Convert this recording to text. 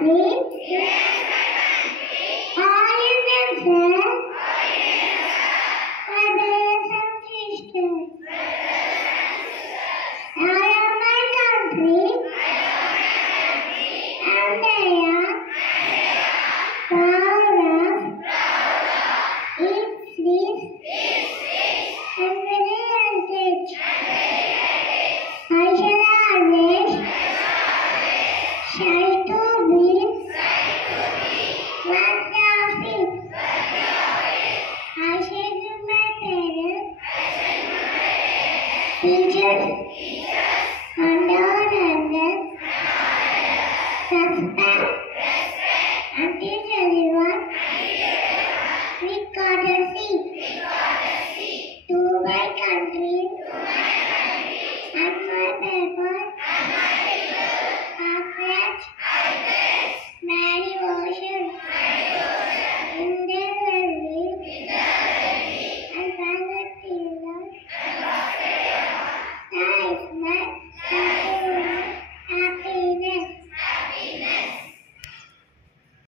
country. All Indians, sir. My brothers and sisters. I am my country. And I am proud of its rich and very heritage. I shall always try to be worthy of it. I shall give my parents, teachers, and all others respect